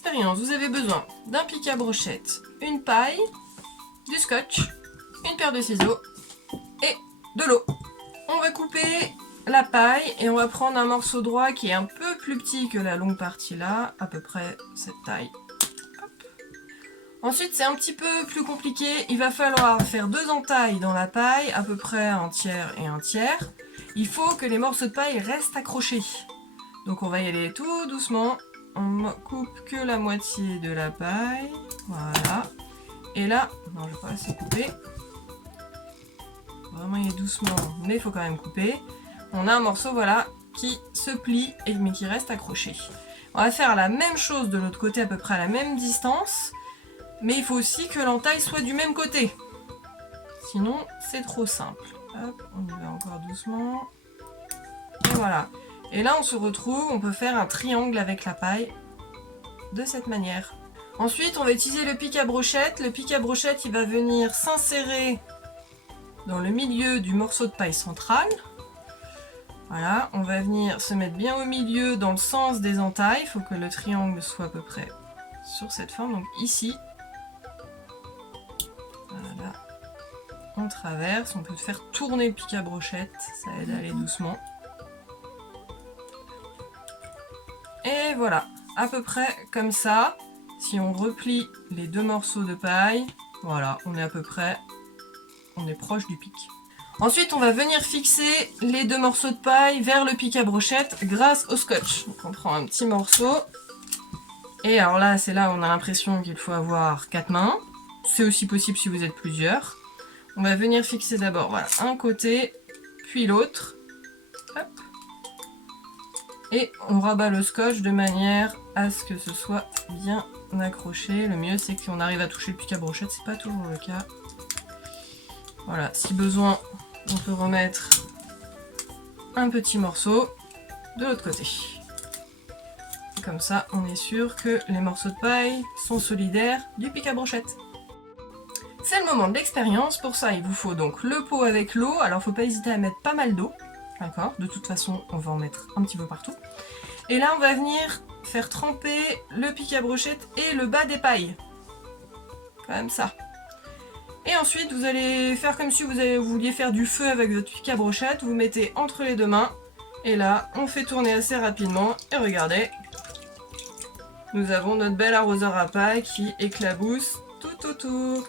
d'expérience, vous avez besoin d'un pic à brochette, une paille, du scotch, une paire de ciseaux et de l'eau. On va couper la paille et on va prendre un morceau droit qui est un peu plus petit que la longue partie là, à peu près cette taille. Hop. Ensuite c'est un petit peu plus compliqué, il va falloir faire 2 entailles dans la paille, à peu près un tiers et un tiers. Il faut que les morceaux de paille restent accrochés. Donc on va y aller tout doucement, on coupe que la moitié de la paille, voilà. Et là, non je vais pas assez couper. Vraiment y aller doucement, mais il faut quand même couper. On a un morceau voilà qui se plie mais qui reste accroché. On va faire la même chose de l'autre côté à peu près à la même distance, mais il faut aussi que l'entaille soit du même côté. Sinon c'est trop simple. Hop, on y va encore doucement. Et voilà. Et là on se retrouve, on peut faire un triangle avec la paille de cette manière. Ensuite on va utiliser le pic à brochette. Le pic à brochette il va venir s'insérer dans le milieu du morceau de paille central. Voilà, on va venir se mettre bien au milieu dans le sens des entailles. Il faut que le triangle soit à peu près sur cette forme, donc ici. Voilà, on traverse, on peut faire tourner le pic à brochette, ça aide à aller doucement. Et voilà, à peu près comme ça. Si on replie les 2 morceaux de paille, voilà, on est à peu près, on est proche du pic. Ensuite, on va venir fixer les 2 morceaux de paille vers le pic à brochette grâce au scotch. Donc on prend un petit morceau. Et alors là, c'est là où on a l'impression qu'il faut avoir 4 mains. C'est aussi possible si vous êtes plusieurs. On va venir fixer d'abord voilà, un côté, puis l'autre. Et on rabat le scotch de manière à ce que ce soit bien accroché. Le mieux, c'est qu'on arrive à toucher le pic à brochette. C'est pas toujours le cas. Voilà, si besoin, on peut remettre un petit morceau de l'autre côté. Comme ça, on est sûr que les morceaux de paille sont solidaires du pic à brochette. C'est le moment de l'expérience. Pour ça, il vous faut donc le pot avec l'eau. Alors, faut pas hésiter à mettre pas mal d'eau. D'accord ? De toute façon, on va en mettre un petit peu partout. Et là, on va venir faire tremper le pic à brochette et le bas des pailles. Comme ça. Et ensuite, vous allez faire comme si vous vouliez faire du feu avec votre pic à brochette. Vous mettez entre les 2 mains. Et là, on fait tourner assez rapidement. Et regardez, nous avons notre bel arroseur à paille qui éclabousse tout autour.